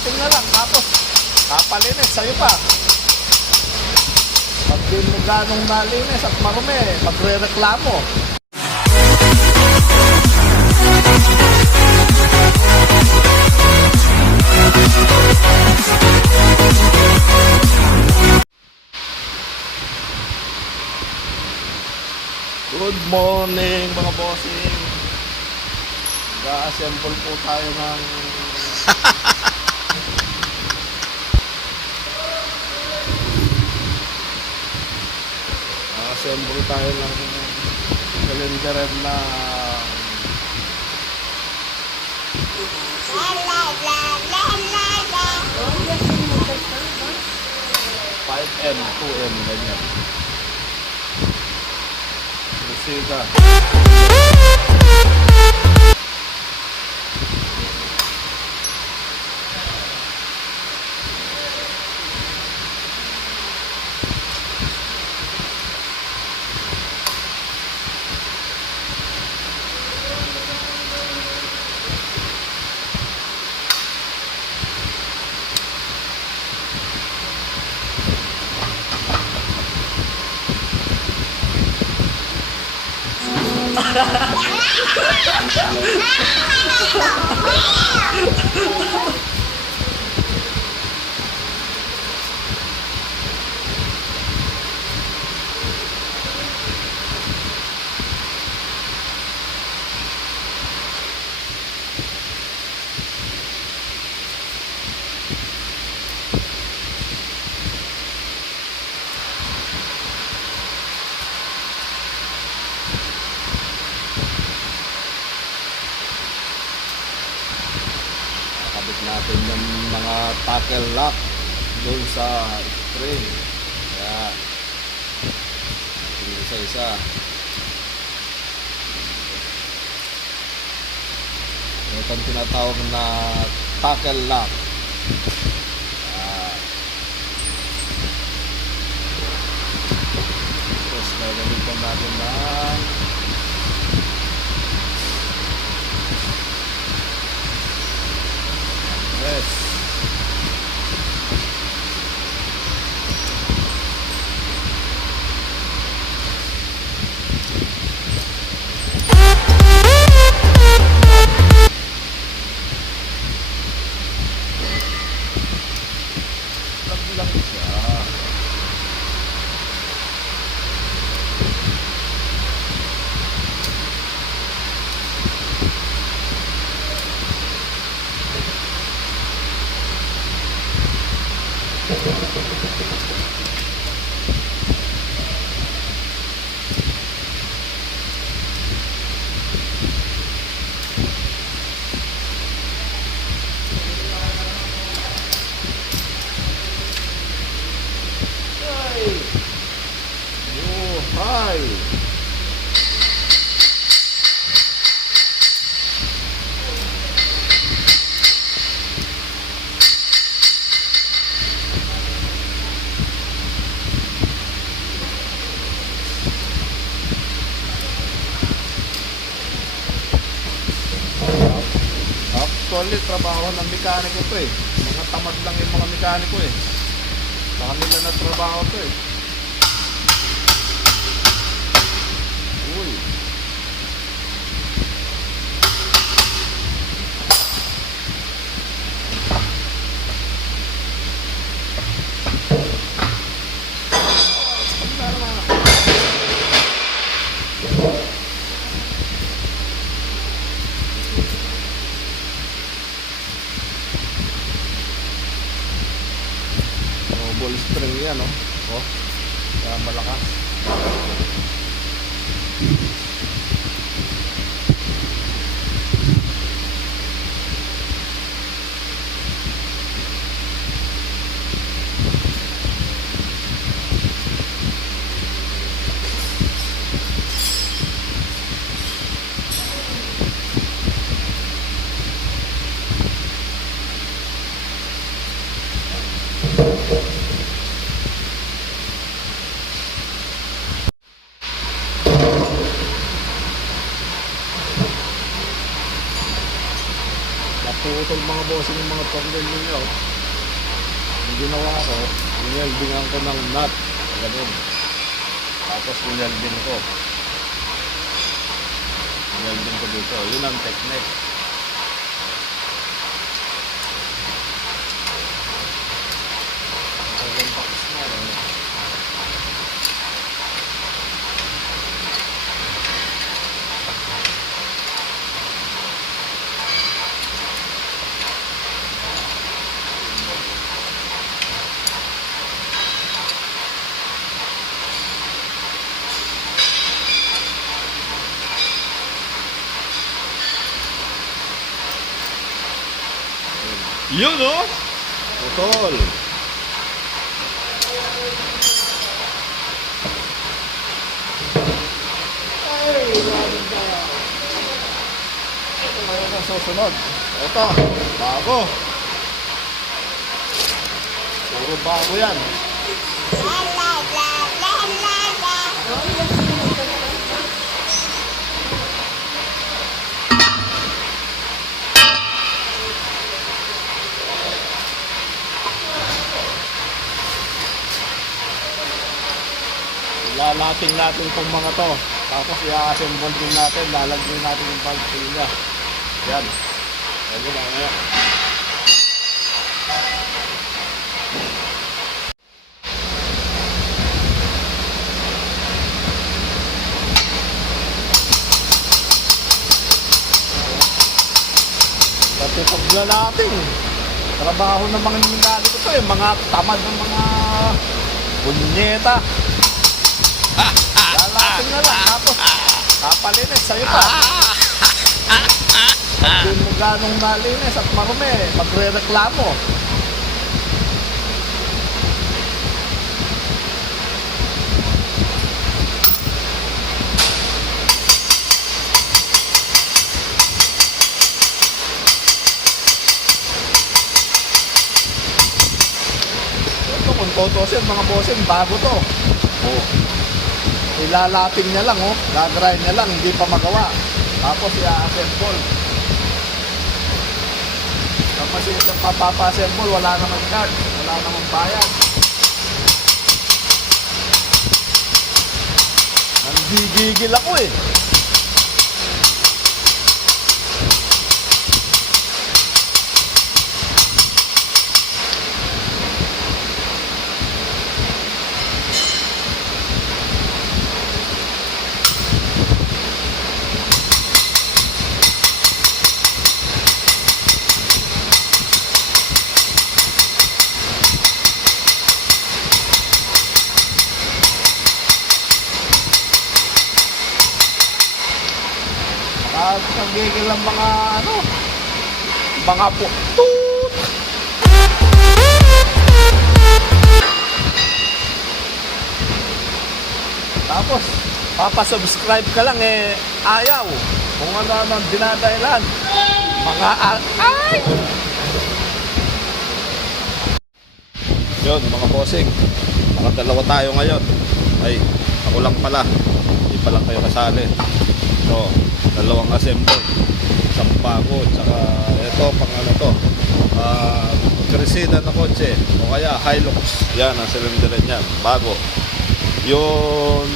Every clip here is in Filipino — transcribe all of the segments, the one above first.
Cutting na lang, tapos papalinis sa'yo pa. Pag di mo ganong nalinis at marumi, magre-reklamo. Good morning mga bossing. Ga-assemble po tayo ng assemble tayo ng cylinder na 5M, 2M ganyan. Busita. Nakabit natin yung mga tackle lock doon sa spring. Kaya isa-isa. Ito ang tinatawag na tackle lock. Tapos gagamitan natin ng yes. Lang siya. Hi. Actually, trabaho ng mekaniko to eh. Mga tamad lang yung mga mekaniko eh. Sa kanila na trabaho to eh. Uy. Ball string yan, oh. Oh. Kaya malakas. mga bossing yung mga tornilyo nyo. Ang ginawa ko, nineldingan ko ng nut. Ganun. Tapos ninelding ko. Ninelding ko dito. Yun ang technique. Ang tapos na. Yun oh! Putol! Ay! Ito ngayon ang susunod. Ito, bago. Puro bago yan. Lalating natin itong mga to. Tapos i-assemble din natin. Lalagyan natin yung valve nila. Yan. Yan yun lang ngayon. Kasi paglalating, trabaho ng mga hinali ko to. Yung mga tamad ng mga bunyeta. Lalating na lang, tapos kapalinis sa'yo pa. Pag di mo ganong nalinis at marumi, magre-reklamo. Ito kung totosin mga bossing, bago to. Oh. Ilalating niya lang, oh. Gagrind niya lang, hindi pa magawa. Tapos i-assemble. Tapos yung papapa-assemble, wala namang charge, wala namang bayad. Nanggigigil ako eh. At nagigil ang mga mga putut. Tapos papasubscribe ka lang eh ayaw. Kung ano ang dinadahilan. Mga ay! Yun mga bossing. Nakadalawa tayo ngayon. Ay, ako lang pala. Hindi pa lang kayo kasali. So, dalawang assemble, isang bago, tsaka ito pang ano to, Crescenda na kotse o kaya Hilux. Yan ang cylinder niyan, bago. Yung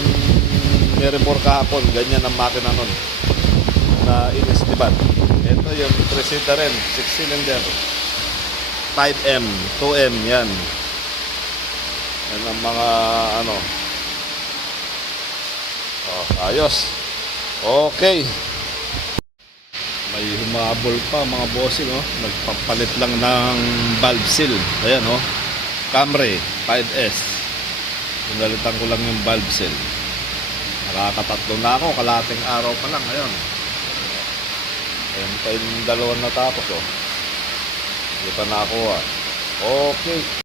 Meribor kahapon, ganyan ang makina nun na in-estiban. Ito yung Crescenda rin, 6 cylinder, 5M, 2M, yan. Yan ang mga ano. Oh, ayos. Okay. May humabol pa mga bossing, oh. Nagpapalit lang ng valve seal. Ayan, oh. Camry 5S. Pinalitan ko lang yung valve seal. Nakakatatlo na ako. Kalating araw pa lang. Ayan. Ayan pa yung dalawang natapos, oh. Hindi pa nakuha. Okay.